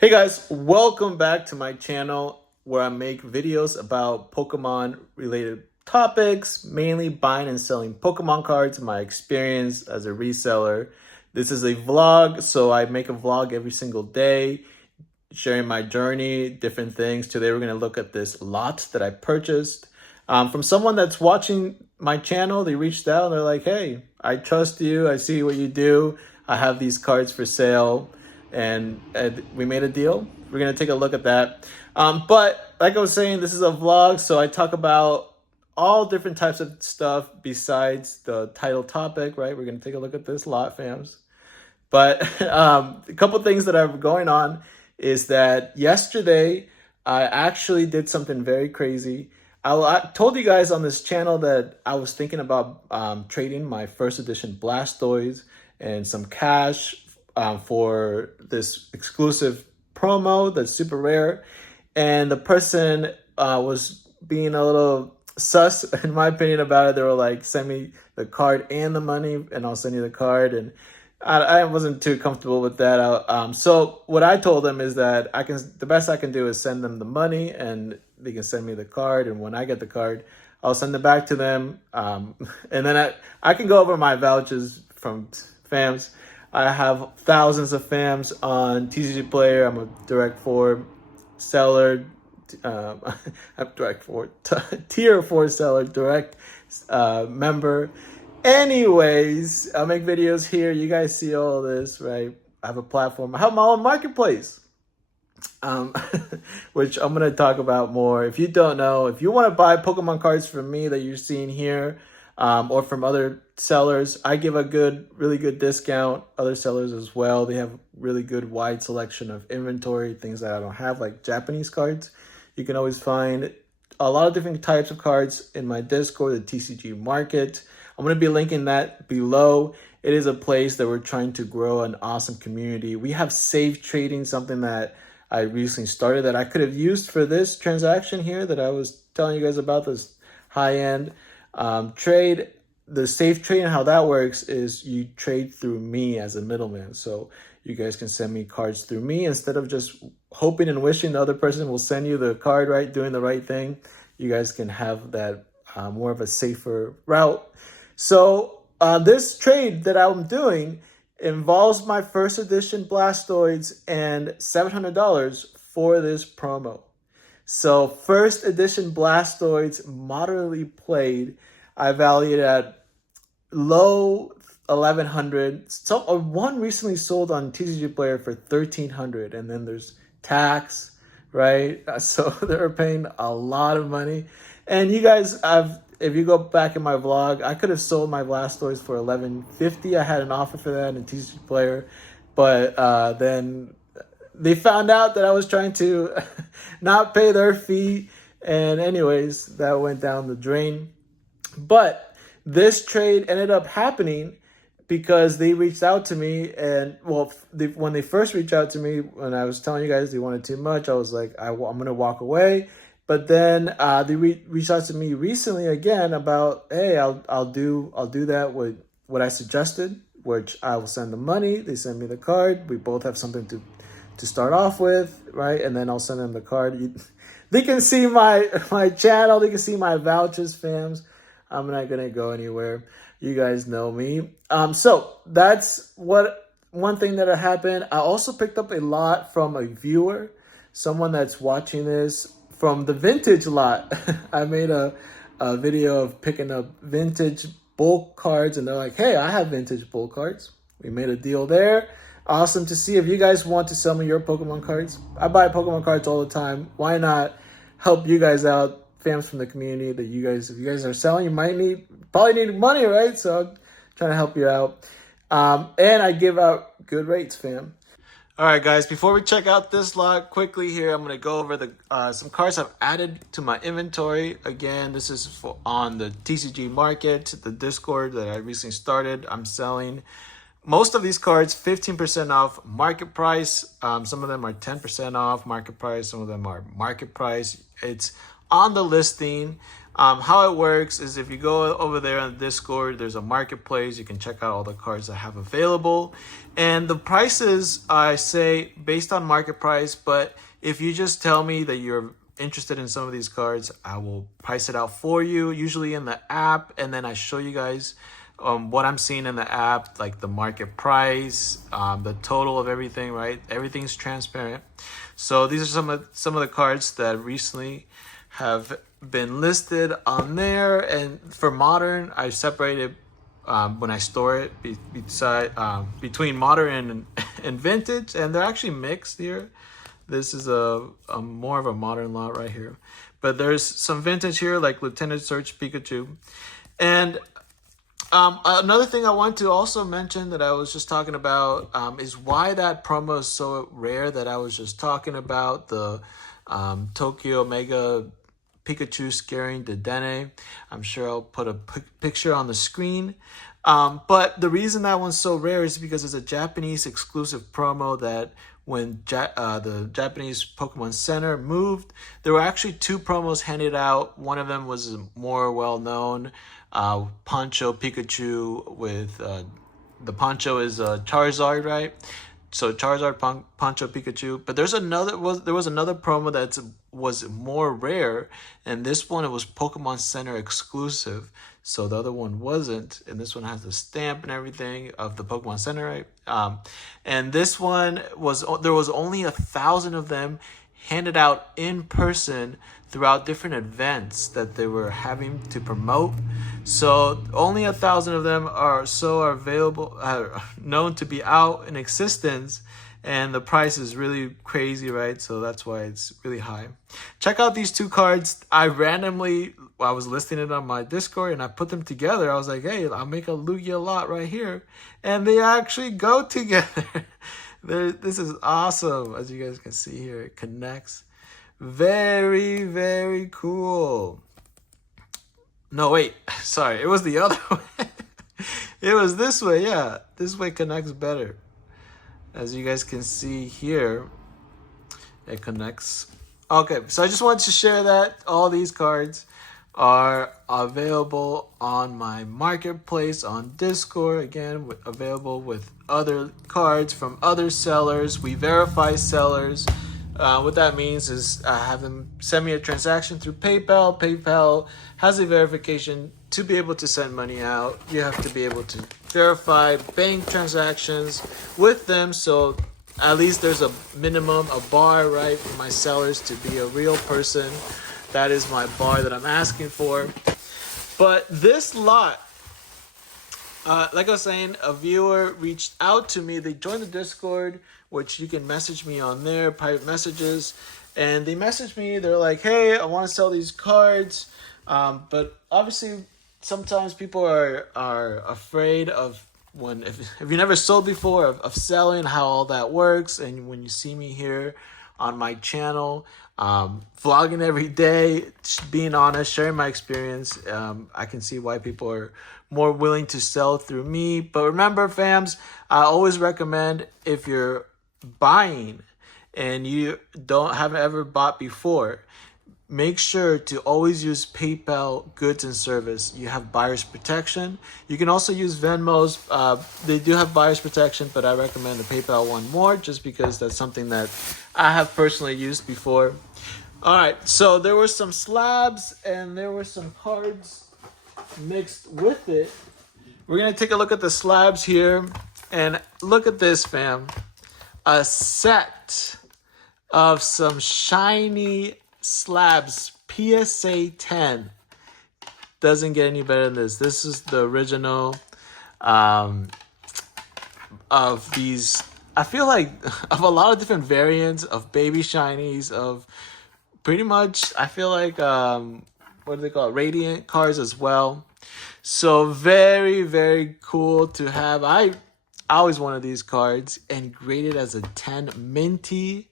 Hey guys, welcome back to my channel where I make videos about Pokemon related topics, mainly buying and selling Pokemon cards, my experience as a reseller. This is a vlog, so I make a vlog every single day, sharing my journey, different things. Today we're going to look at this lot that I purchased. From someone that's watching my channel, they reached out and they're like, hey, I trust you, I see what you do, I have these cards for sale. And we made a deal. We're gonna take a look at that. But like I was saying, this is a vlog, so I talk about all different types of stuff besides the title topic, right? We're gonna take a look at this lot, fams. But a couple things that are going on is that yesterday I actually did something very crazy. I told you guys on this channel that I was thinking about trading my first edition Blastoise and some cash for this exclusive promo that's super rare. And the person was being a little sus, in my opinion, about it. They were like, send me the card and the money, and I'll send you the card. And I wasn't too comfortable with that. So what I told them is that the best I can do is send them the money, and they can send me the card. And when I get the card, I'll send it back to them. And then I can go over my vouchers from fams. I have thousands of fams on TCG Player. I'm a Direct 4 seller. I'm Direct 4, Tier 4 seller, Direct member. Anyways, I make videos here. You guys see all of this, right? I have a platform. I have my own marketplace, which I'm going to talk about more. If you don't know, if you want to buy Pokemon cards from me that you're seeing here, or from other sellers, I give a really good discount. Other sellers as well, they have really good wide selection of inventory, things that I don't have, like Japanese cards. You can always find a lot of different types of cards in my Discord, the TCG Market. I'm going to be linking that below. It is a place that we're trying to grow an awesome community. We have safe trading, something that I recently started that I could have used for this transaction here that I was telling you guys about, this high-end trade. The safe trade and how that works is you trade through me as a middleman. So you guys can send me cards through me instead of just hoping and wishing the other person will send you the card, right? Doing the right thing. You guys can have that more of a safer route. So this trade that I'm doing involves my first edition Blastoids and $700 for this promo. So first edition Blastoids, moderately played. I valued at low 1100. So one recently sold on TCG Player for 1300, and then there's tax, right? So they're paying a lot of money. And you guys, if you go back in my vlog, I could have sold my Blastoise for 1150. I had an offer for that in TCG Player, but then they found out that I was trying to not pay their fee, and anyways, that went down the drain. But this trade ended up happening because they reached out to me, and well, when they first reached out to me, when I was telling you guys they wanted too much, I was like, I'm gonna walk away. But then they reached out to me recently again about, hey, I'll do that with what I suggested, which I will send the money. They send me the card. We both have something to start off with, right? And then I'll send them the card. They can see my channel. They can see my vouchers, fams. I'm not gonna go anywhere. You guys know me. So that's one thing that happened. I also picked up a lot from a viewer, someone that's watching this from the vintage lot. I made a video of picking up vintage bulk cards, and they're like, hey, I have vintage bulk cards. We made a deal there. Awesome to see. If you guys want to sell me your Pokemon cards, I buy Pokemon cards all the time. Why not help you guys out, fans from the community that if you guys are selling, you probably need money, right? So I'm trying to help you out. And I give out good rates, fam. All right, guys, before we check out this lot quickly here, I'm going to go over some cards I've added to my inventory. Again, this is on the TCG Market, the Discord that I recently started. I'm selling most of these cards 15% off market price. Some of them are 10% off market price. Some of them are market price. It's on the listing. How it works is if you go over there on Discord, there's a marketplace. You can check out all the cards I have available. And the prices, I say, based on market price. But if you just tell me that you're interested in some of these cards, I will price it out for you, usually in the app. And then I show you guys what I'm seeing in the app, like the market price, the total of everything, right? Everything's transparent. So these are some of the cards that recently have been listed on there. And for modern, I separated when I store it between modern and vintage, and they're actually mixed here. This is a more of a modern lot right here, but there's some vintage here like Lieutenant Search Pikachu. And another thing I want to also mention that I was just talking about is why that promo is so rare that I was just talking about, the Tokyo Mega Pikachu scaring Dedenne. I'm sure I'll put a picture on the screen. But the reason that one's so rare is because it's a Japanese exclusive promo that when the Japanese Pokemon Center moved, there were actually two promos handed out. One of them was more well-known, Poncho Pikachu with the Poncho is Charizard, right? So Charizard, Poncho Pikachu. But there was another promo that was more rare, and this one, it was Pokemon Center exclusive. So the other one wasn't, and this one has the stamp and everything of the Pokemon Center, right? And this one there was only 1,000 of them handed out in person throughout different events that they were having to promote. So only 1,000 of them are available, known to be out in existence, and the price is really crazy, right? So that's why it's really high. Check out these two cards. I was listing it on my Discord and I put them together. I was like, hey, I'll make a Lugia lot right here, and they actually go together. This is awesome. As you guys can see here, it connects. Very, very cool. No, wait. Sorry. It was the other way. It was this way. Yeah. This way connects better. As you guys can see here, it connects. Okay. So I just wanted to share that all these cards are available on my marketplace on Discord. Again, available with other cards from other sellers. We verify sellers. What that means is have them send me a transaction through PayPal. PayPal has a verification to be able to send money out. You have to be able to verify bank transactions with them. So at least there's a minimum, a bar, right, for my sellers to be a real person. That is my bar that I'm asking for. But this lot, like I was saying, a viewer reached out to me. They joined the Discord, which you can message me on there, private messages. And they messaged me. They're like, hey, I want to sell these cards. But obviously, sometimes people are afraid of if you never sold before, of selling, how all that works. And when you see me here on my channel, vlogging every day, being honest, sharing my experience, I can see why people are more willing to sell through me. But remember, fams, I always recommend, if you're buying and you haven't ever bought before, make sure to always use PayPal goods and service. You have buyer's protection. You can also use Venmo's. They do have buyer's protection, but I recommend the PayPal one more, just because that's something that I have personally used before. All right, so there were some slabs and there were some cards mixed with it. We're gonna take a look at the slabs here, and look at this, fam. A set of some shiny slabs, PSA 10. Doesn't get any better than this. This is the original of these. I feel like of a lot of different variants of baby shinies, of pretty much, I feel like what do they call it? Radiant cards as well. So very, very cool to have. I always wanted these cards, and graded as a 10. Minty,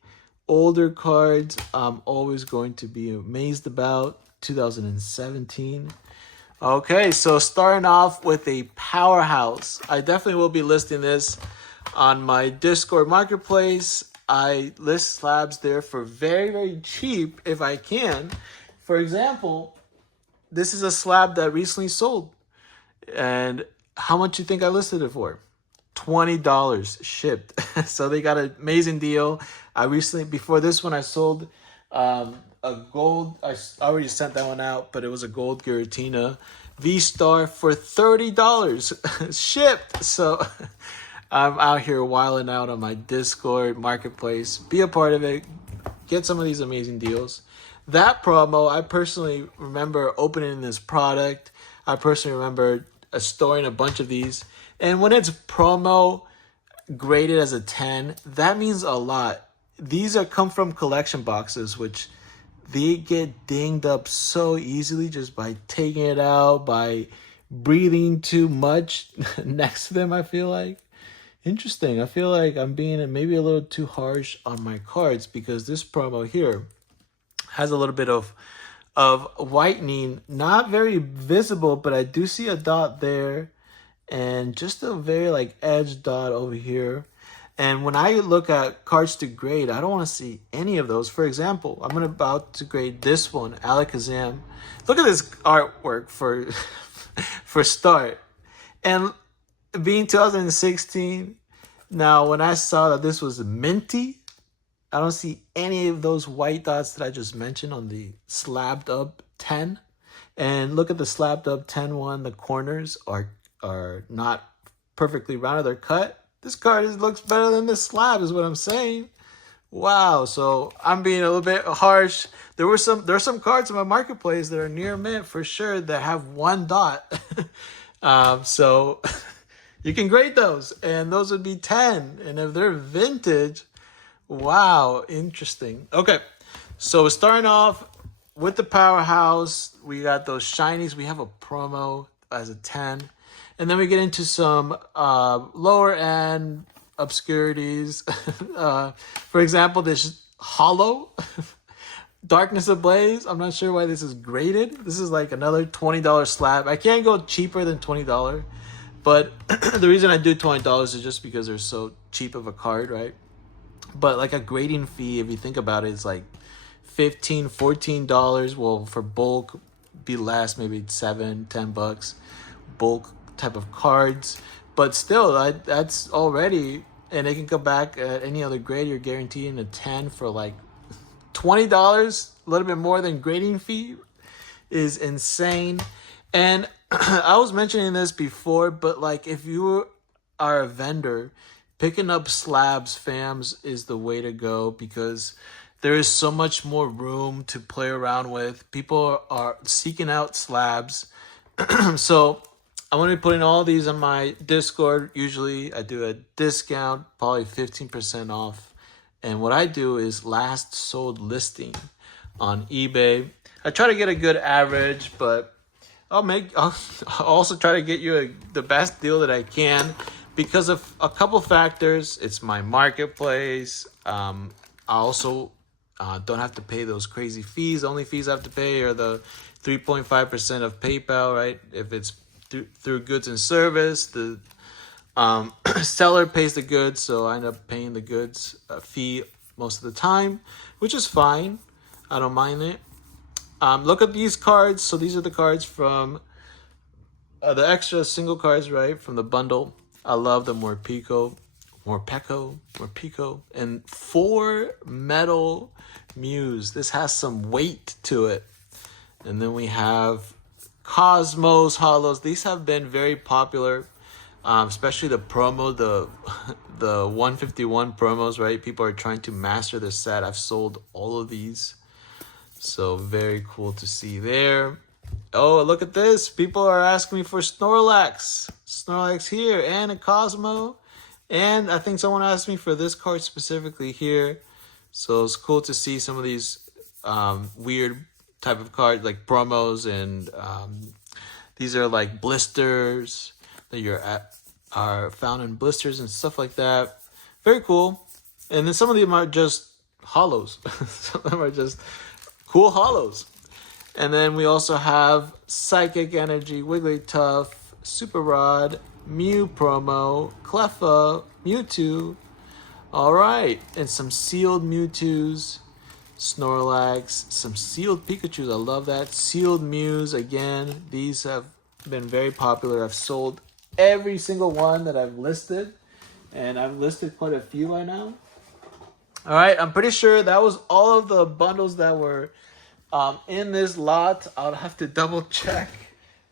older cards I'm always going to be amazed about. 2017. Okay, so starting off with a powerhouse. I definitely will be listing this on my Discord marketplace. I list slabs there for very, very cheap if I can. For example, this is a slab that recently sold. And how much you think I listed it for? $20 shipped. So they got an amazing deal. I recently, before this one, I sold a gold. I already sent that one out, but it was a gold Giratina V-Star for $30 shipped. So I'm out here wilding out on my Discord marketplace. Be a part of it. Get some of these amazing deals. That promo, I personally remember opening this product. I personally remember storing a bunch of these. And when it's promo graded as a 10, that means a lot. These are come from collection boxes, which they get dinged up so easily just by taking it out, by breathing too much next to them, I feel like. Interesting. I feel like I'm being maybe a little too harsh on my cards because this promo here has a little bit of whitening, not very visible, but I do see a dot there and just a very like edge dot over here. And when I look at cards to grade, I don't want to see any of those. For example, I'm about to grade this one, Alakazam. Look at this artwork for for start. And being 2016, now when I saw that this was minty, I don't see any of those white dots that I just mentioned on the slabbed up 10. And look at the slabbed up 10 one. The corners are not perfectly rounded. They're cut. This card looks better than this slab is what I'm saying. Wow. So I'm being a little bit harsh. There's some cards in my marketplace that are near mint for sure that have one dot. So you can grade those. And those would be 10. And if they're vintage... Wow, interesting. Okay, so we're starting off with the powerhouse. We got those shinies. We have a promo as a 10. And then we get into some lower end obscurities. For example, this hollow Darkness Ablaze. I'm not sure why this is graded. This is like another $20 slab. I can't go cheaper than $20. But the reason I do $20 is just because they're so cheap of a card, right? But like a grading fee, if you think about it, it's like $15, $14. Well, for bulk, be less, maybe $7-10 bulk type of cards. But still, that's already, and it can come back at any other grade. You're guaranteeing a 10 for like $20, a little bit more than grading fee is insane. And I was mentioning this before, but like if you are a vendor, picking up slabs, fams, is the way to go because there is so much more room to play around with. People are seeking out slabs. So I'm going to be putting all these on my Discord. Usually I do a discount, probably 15% off. And what I do is last sold listing on eBay. I try to get a good average, but I'll also try to get you the best deal that I can. Because of a couple factors, it's my marketplace. I also don't have to pay those crazy fees. The only fees I have to pay are the 3.5% of PayPal, right? If it's through goods and service, the seller pays the goods, so I end up paying the goods fee most of the time, which is fine. I don't mind it. Look at these cards. So these are the cards from the extra single cards, right, from the bundle. I love the Morpeko, and 4 metal Mews. This has some weight to it. And then we have Cosmos Hollows. These have been very popular, especially the promo, the 151 promos, right? People are trying to master this set. I've sold all of these. So very cool to see there. Oh, look at this. People are asking me for Snorlax. Snorlax here and a Cosmo. And I think someone asked me for this card specifically here. So it's cool to see some of these weird type of cards like promos. And these are like blisters that are found in blisters and stuff like that. Very cool. And then some of them are just hollows. Some of them are just cool hollows. And then we also have Psychic Energy, Wigglytuff, Super Rod, Mew promo, Cleffa, Mewtwo. All right. And some sealed Mewtwo's. Snorlax, some sealed Pikachus. I love that. Sealed Mews, again, these have been very popular. I've sold every single one that I've listed, and I've listed quite a few by now. All right, I'm pretty sure that was all of the bundles that were in this lot. I'll have to double check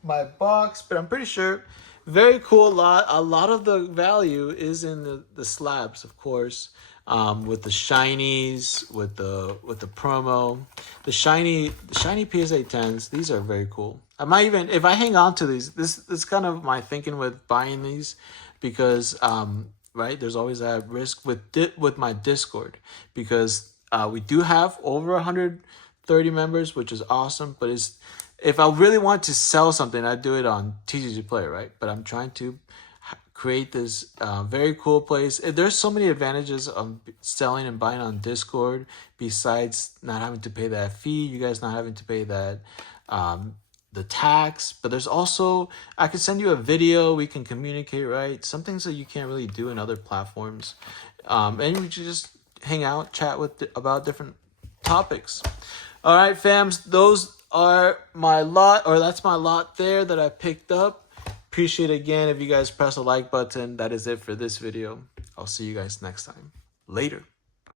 my box, but I'm pretty sure. Very cool lot. A lot of the value is in the slabs, of course, with the shinies, with the promo, the shiny PSA 10s. These are very cool. I might even, if I hang on to these, this is kind of my thinking with buying these, because right, there's always that risk with my Discord, because we do have over 130 members, which is awesome, but it's, if I really want to sell something, I'd do it on TCG Player, right? But I'm trying to create this very cool place. There's so many advantages of selling and buying on Discord, besides not having to pay that fee, you guys not having to pay that the tax. But there's also, I can send you a video, we can communicate, right? Some things that you can't really do in other platforms. And we can just hang out, chat about different topics. All right, fams, those are my lot, or that's my lot there that I picked up. Appreciate it again if you guys press the like button. That is it for this video. I'll see you guys next time. Later.